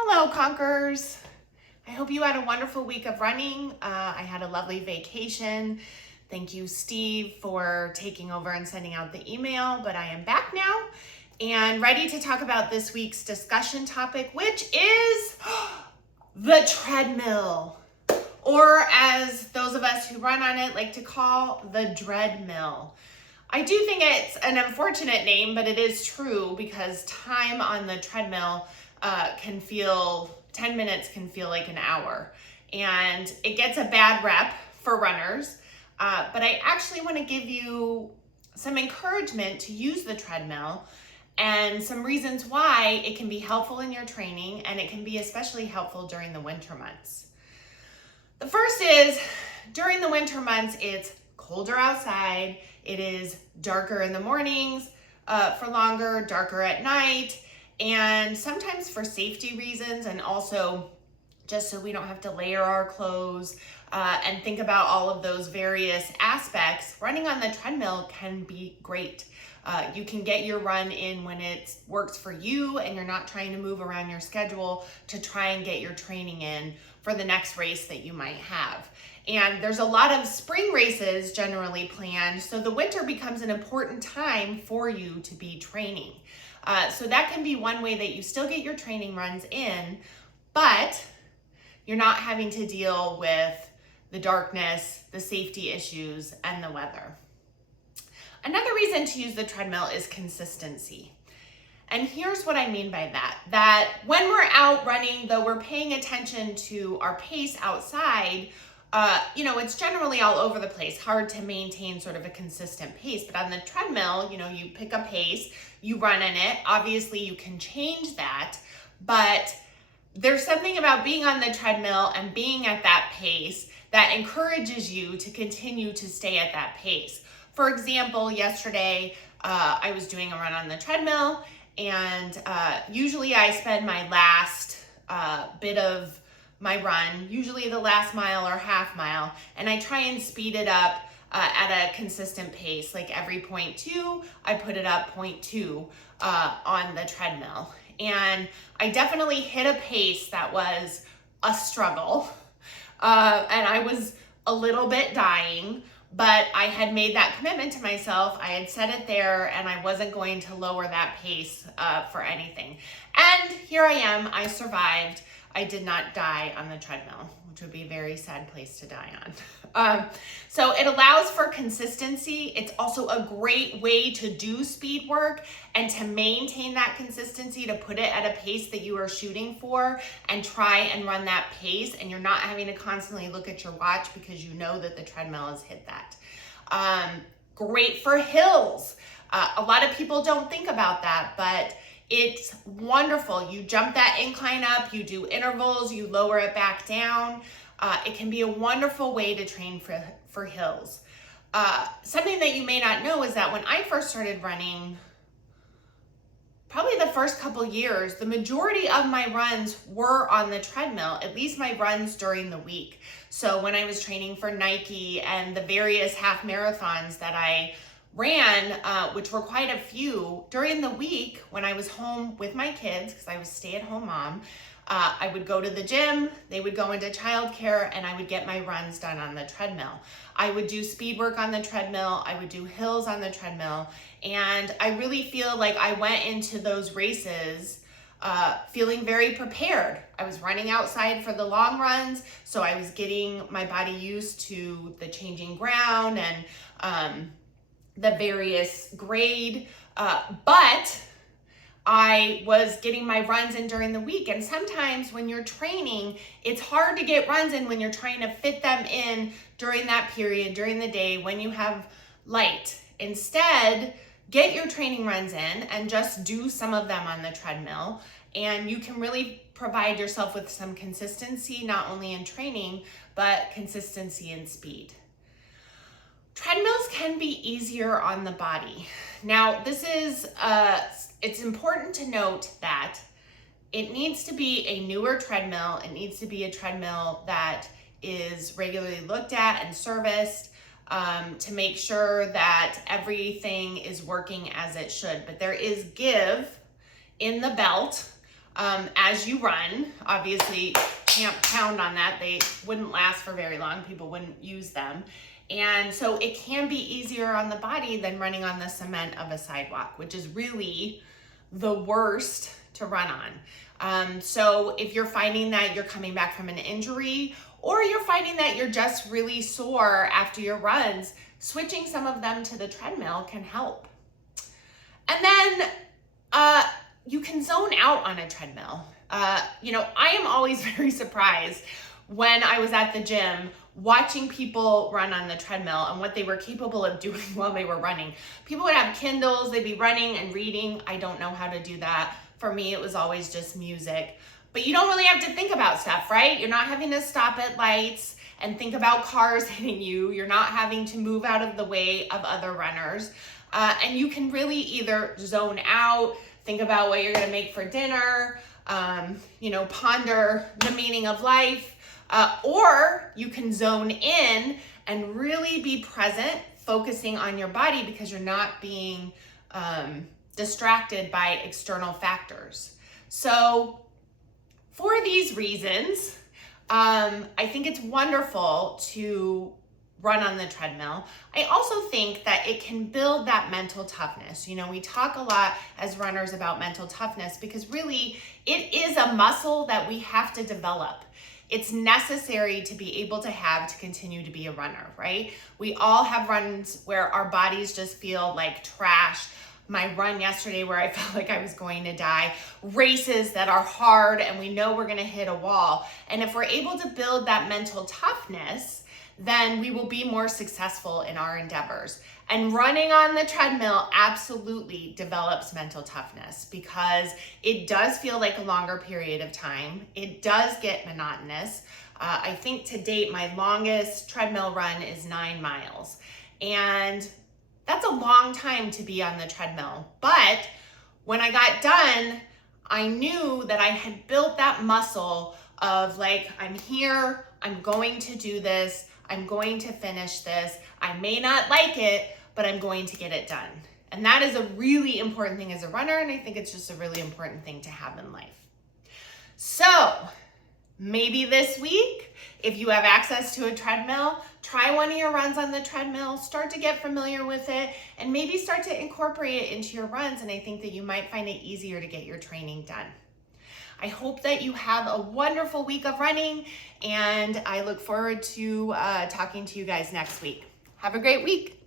Hello, Conquerors. I hope you had a wonderful week of running. I had a lovely vacation. Thank you, Steve, for taking over and sending out the email, but I am back now and ready to talk about this week's discussion topic, which is the treadmill, or as those of us who run on it like to call the Dreadmill. I do think it's an unfortunate name, but it is true because time on the treadmill can feel, 10 minutes can feel like an hour. And it gets a bad rep for runners, but I actually want to give you some encouragement to use the treadmill and some reasons why it can be helpful in your training, and it can be especially helpful during the winter months. The first is, during the winter months, it's colder outside. It is darker in the mornings for longer, darker at night, and sometimes for safety reasons, and also just so we don't have to layer our clothes and think about all of those various aspects. Running on the treadmill can be great. You can get your run in when it works for you and you're not trying to move around your schedule to try and get your training in for the next race that you might have. And there's a lot of spring races generally planned, so the winter becomes an important time for you to be training. So that can be one way that you still get your training runs in, but you're not having to deal with the darkness, the safety issues, and the weather. Another reason to use the treadmill is consistency. And here's what I mean by that. That when we're out running, though we're paying attention to our pace outside, it's generally all over the place, hard to maintain sort of a consistent pace. But on the treadmill, you pick a pace, you run in it. Obviously, you can change that, but there's something about being on the treadmill and being at that pace that encourages you to continue to stay at that pace. For example, yesterday, I was doing a run on the treadmill, and usually I spend my last bit of my run, usually the last mile or half mile, and I try and speed it up at a consistent pace. Like every 0.2, I put it up 0.2 on the treadmill. And I definitely hit a pace that was a struggle, and I was a little bit dying, but I had made that commitment to myself. I had set it there, and I wasn't going to lower that pace for anything. And here I am, I survived. I did not die on the treadmill, which would be a very sad place to die on. So it allows for consistency. It's also a great way to do speed work and to maintain that consistency, to put it at a pace that you are shooting for and try and run that pace, and you're not having to constantly look at your watch because you know that the treadmill has hit that. Great for hills. A lot of people don't think about that, but it's wonderful. You jump that incline up, you do intervals, you lower it back down. It can be a wonderful way to train for hills. Something that you may not know is that when I first started running, probably the first couple years, the majority of my runs were on the treadmill, at least my runs during the week. So when I was training for Nike and the various half marathons that I ran, which were quite a few, during the week when I was home with my kids, because I was a stay-at-home mom, I would go to the gym, they would go into childcare, and I would get my runs done on the treadmill. I would do speed work on the treadmill, I would do hills on the treadmill, and I really feel like I went into those races feeling very prepared. I was running outside for the long runs, so I was getting my body used to the changing ground and the various grade, but I was getting my runs in during the week. And sometimes when you're training, it's hard to get runs in when you're trying to fit them in during that period, during the day when you have light. Instead, get your training runs in and just do some of them on the treadmill. And you can really provide yourself with some consistency, not only in training, but consistency in speed. Treadmills can be easier on the body. Now, it's important to note that it needs to be a newer treadmill. It needs to be a treadmill that is regularly looked at and serviced to make sure that everything is working as it should. But there is give in the belt as you run. Obviously, can't pound on that. They wouldn't last for very long. People wouldn't use them. And so it can be easier on the body than running on the cement of a sidewalk, which is really the worst to run on. So if you're finding that you're coming back from an injury, or you're finding that you're just really sore after your runs, switching some of them to the treadmill can help. And then you can zone out on a treadmill. I am always very surprised when I was at the gym watching people run on the treadmill and what they were capable of doing while they were running. People would have Kindles, they'd be running and reading. I don't know how to do that. For me, it was always just music. But you don't really have to think about stuff, right? You're not having to stop at lights and think about cars hitting you. You're not having to move out of the way of other runners. And you can really either zone out, think about what you're gonna make for dinner, ponder the meaning of life, or you can zone in and really be present, focusing on your body because you're not being distracted by external factors. So for these reasons, I think it's wonderful to run on the treadmill. I also think that it can build that mental toughness. We talk a lot as runners about mental toughness because really it is a muscle that we have to develop. It's necessary to be able to have to continue to be a runner, right? We all have runs where our bodies just feel like trash. My run yesterday where I felt like I was going to die, races that are hard and we know we're gonna hit a wall. And if we're able to build that mental toughness, then we will be more successful in our endeavors. And running on the treadmill absolutely develops mental toughness because it does feel like a longer period of time. It does get monotonous. I think to date, my longest treadmill run is 9 miles. And that's a long time to be on the treadmill. But when I got done, I knew that I had built that muscle of like, I'm here, I'm going to do this, I'm going to finish this. I may not like it, but I'm going to get it done. And that is a really important thing as a runner, and I think it's just a really important thing to have in life. So maybe this week, if you have access to a treadmill, try one of your runs on the treadmill, start to get familiar with it, and maybe start to incorporate it into your runs, and I think that you might find it easier to get your training done. I hope that you have a wonderful week of running, and I look forward to talking to you guys next week. Have a great week.